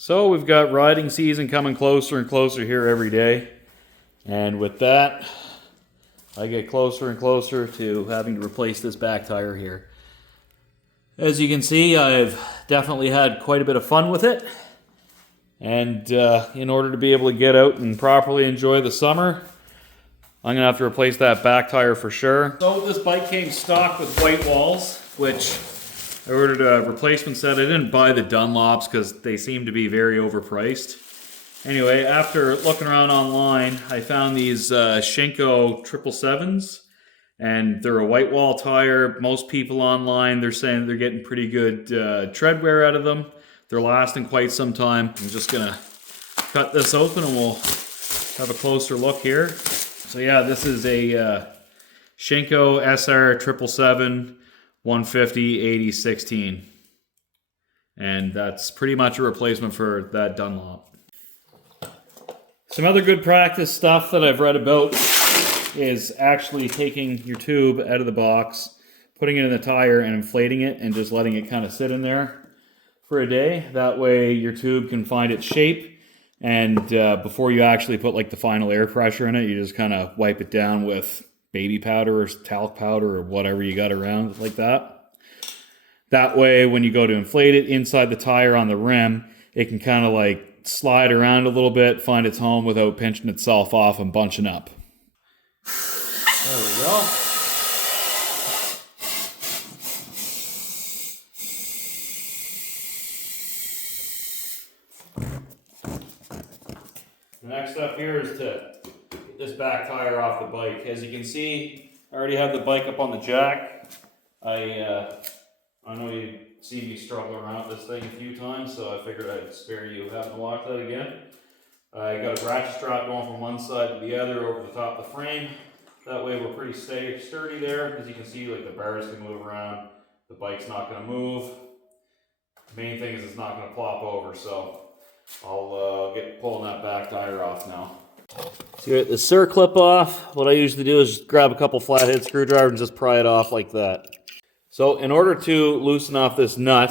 So we've got riding season coming closer and closer here every day. And with that, I get closer and closer to having to replace this back tire here. As you can see, I've definitely had quite a bit of fun with it. And in order to be able to get out and properly enjoy the summer, I'm going to have to replace that back tire for sure. So this bike came stock with white walls, which I ordered a replacement set. I didn't buy the Dunlops because they seem to be very overpriced. Anyway, after looking around online, I found these Shinko 777s, and they're a white wall tire. Most people online, they're saying they're getting pretty good tread wear out of them. They're lasting quite some time. I'm just gonna cut this open and we'll have a closer look here. So yeah, this is a Shinko SR 777 150 80 16, and that's pretty much a replacement for that Dunlop. Some other good practice stuff that I've read about is actually taking your tube out of the box, putting it in the tire and inflating it and just letting it kind of sit in there for a day. That way your tube can find its shape, and before you actually put like the final air pressure in it, you just kind of wipe it down with baby powder or talc powder or whatever you got around like that. That way when you go to inflate it inside the tire on the rim, it can kind of like slide around a little bit, find its home without pinching itself off and bunching up. There we go. The next step here is to get this back tire off the bike. As you can see, I already have the bike up on the jack. I know you've seen me struggle around with this thing a few times, so I figured I'd spare you having to watch that again. I got a ratchet strap going from one side to the other over the top of the frame. That way we're pretty sturdy there. As you can see, like the bars can move around. The bike's not going to move. The main thing is it's not going to plop over, so I'll get pulling that back tire off now. So you get the circlip off. What I usually do is just grab a couple flathead screwdrivers and just pry it off like that. So in order to loosen off this nut,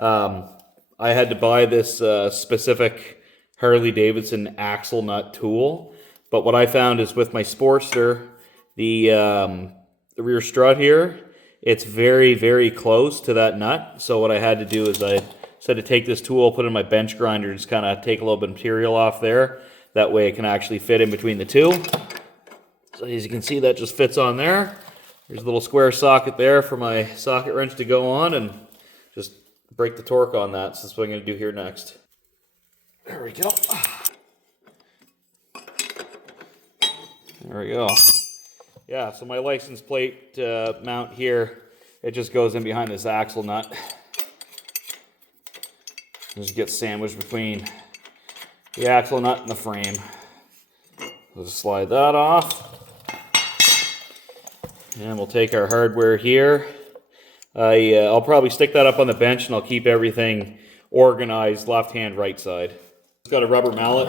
I had to buy this specific Harley-Davidson axle nut tool. But what I found is with my Sportster, the rear strut here, it's very, very close to that nut. So what I had to do is I had to take this tool, put it in my bench grinder, just kind of take a little bit of material off there. That way it can actually fit in between the two. So as you can see, that just fits on there. There's a little square socket there for my socket wrench to go on, and just break the torque on that. So that's what I'm going to do here next. There we go. There we go. Yeah, so my license plate mount here, it just goes in behind this axle nut. Just gets sandwiched between the axle nut and the frame. We'll just slide that off. And we'll take our hardware here. I'll probably stick that up on the bench and I'll keep everything organized left hand, right side. It's got a rubber mallet.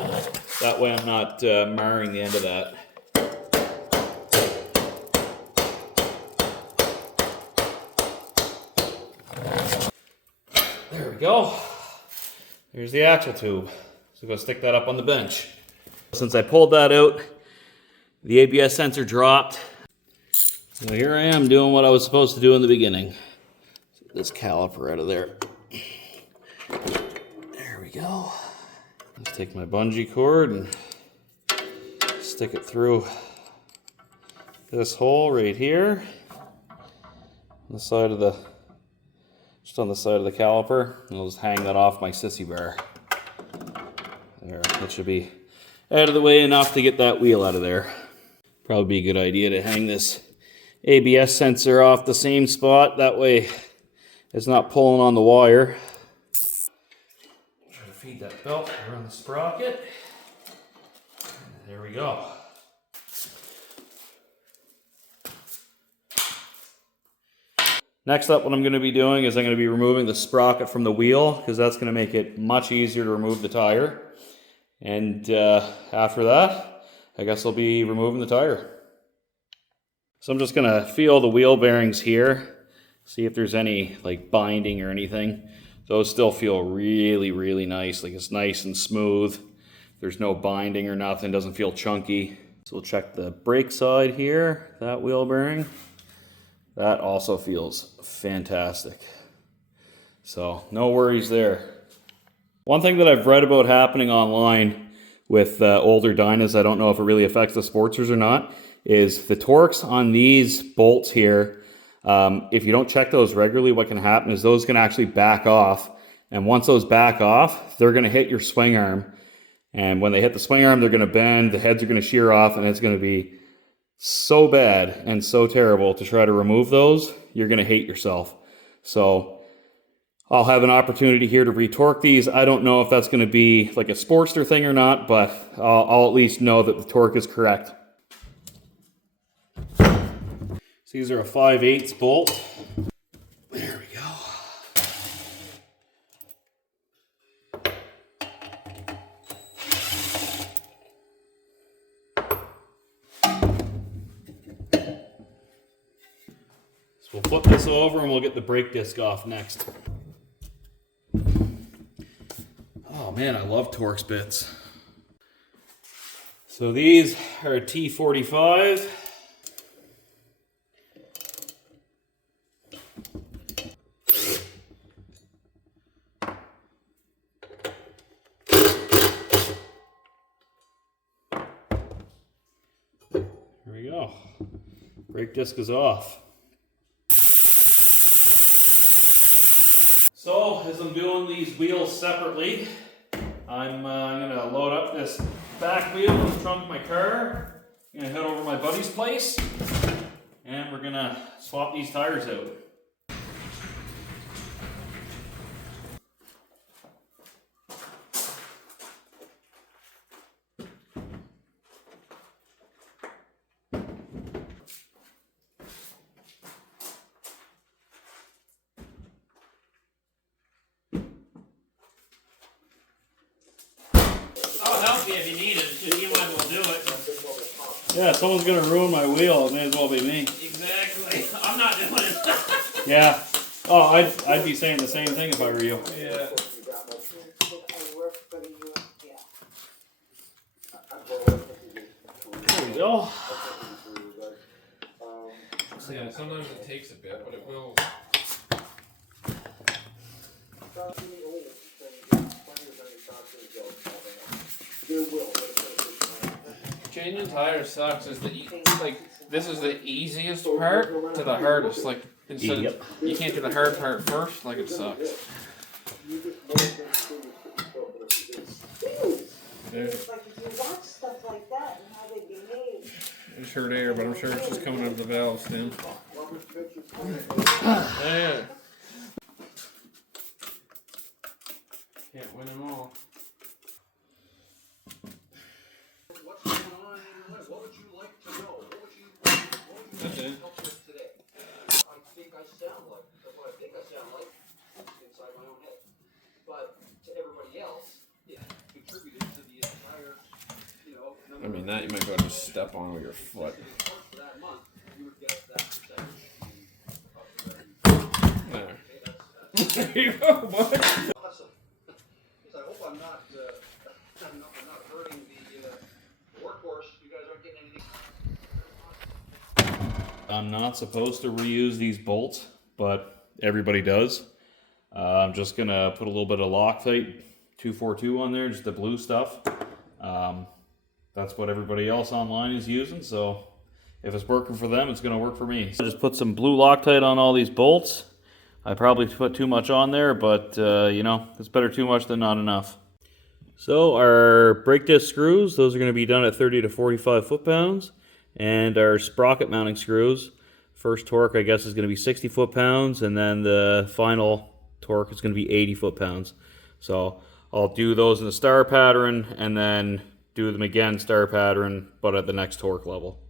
That way I'm not marring the end of that. There we go. Here's the axle tube. So go stick that up on the bench. Since I pulled that out, the ABS sensor dropped. So here I am doing what I was supposed to do in the beginning. Get this caliper out of there. There we go. Let's take my bungee cord and stick it through this hole right here. On the side of the, just on the side of the caliper. And I'll just hang that off my sissy bar. There, that should be out of the way enough to get that wheel out of there. Probably be a good idea to hang this ABS sensor off the same spot. That way it's not pulling on the wire. Try to feed that belt around the sprocket. There we go. Next up, what I'm going to be doing is I'm going to be removing the sprocket from the wheel, because that's going to make it much easier to remove the tire. And after that, I guess I'll be removing the tire. So I'm just going to feel the wheel bearings here, see if there's any like binding or anything. those still feel really, really nice. Like it's nice and smooth. There's no binding or nothing, doesn't feel chunky. So we'll check the brake side here, that wheel bearing. That also feels fantastic. So no worries there. One thing that I've read about happening online with older dynos, I don't know if it really affects the Sportsters or not, is the torques on these bolts here. If you don't check those regularly, what can happen is those can actually back off. And once those back off, they're gonna hit your swing arm. And when they hit the swing arm, they're gonna bend, the heads are gonna shear off, and it's gonna be so bad and so terrible to try to remove those. You're gonna hate yourself. So I'll have an opportunity here to retorque these. I don't know if that's gonna be like a Sportster thing or not, but I'll at least know that the torque is correct. So these are a 5/8 bolt. There we go. So we'll flip this over and we'll get the brake disc off next. Oh man, I love Torx bits. So these are a T45. There we go. Brake disc is off. So, as I'm doing these wheels separately, I'm gonna load up this back wheel in the trunk of my car. I'm gonna head over to my buddy's place, and we're gonna swap these tires out. I'll help you if you need it. You might as well do it. Yeah, if someone's gonna ruin my wheel, it may as well be me. Exactly. I'm not doing it. Yeah. Oh, I'd be saying the same thing if I were you. Yeah. There we go. Yeah, sometimes it takes a bit, but it will. Changing tires sucks. Is this is the easiest part to the hardest. Like instead of, you can't do the hard part first. Like it sucks. There's, I just heard air, but I'm sure it's just coming out of the valves, Tim. Yeah. Can't win them all. What's going on in your life? What would you like to know? What would you help with today? I think I sound like what I think I sound like inside my own head. But to everybody else, it contributed to the entire, I mean, that you might be able to step on with your foot. for that month, you would get that percentage. There. There you go, bud. Awesome. I hope I'm not hurting the workhorse. You guys aren't getting anything. I'm not supposed to reuse these bolts, but everybody does. I'm just gonna put a little bit of Loctite 242 on there, just the blue stuff. That's what everybody else online is using, so if it's working for them, it's gonna work for me. I just put some blue Loctite on all these bolts. I probably put too much on there, but it's better too much than not enough. So our brake disc screws, those are going to be done at 30 to 45 foot-pounds. And our sprocket mounting screws, first torque I guess is going to be 60 foot-pounds, and then the final torque is going to be 80 foot-pounds. So I'll do those in the star pattern and then do them again star pattern, but at the next torque level.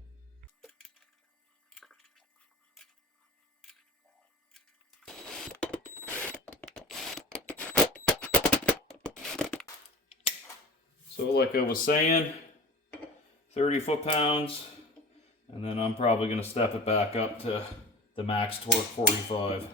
So like I was saying, 30 foot-pounds, and then I'm probably going to step it back up to the max torque 45.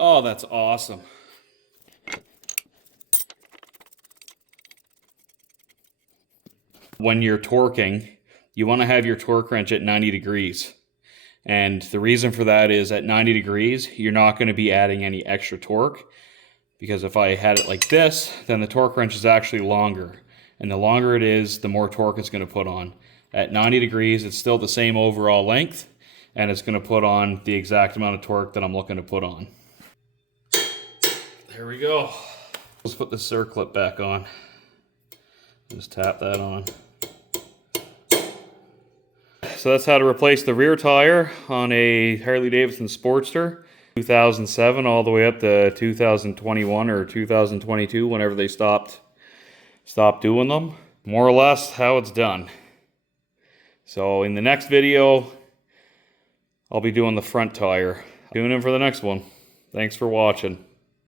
Oh, that's awesome. When you're torquing, you want to have your torque wrench at 90 degrees. And the reason for that is at 90 degrees, you're not going to be adding any extra torque. Because if I had it like this, then the torque wrench is actually longer. And the longer it is, the more torque it's going to put on. At 90 degrees, it's still the same overall length, and it's going to put on the exact amount of torque that I'm looking to put on. There we go. Let's put the circlip back on. Just tap that on. So that's how to replace the rear tire on a Harley-Davidson Sportster. 2007 all the way up to 2021 or 2022, whenever they stopped doing them. More or less how it's done. So in the next video, I'll be doing the front tire. Tune in for the next one. Thanks for watching.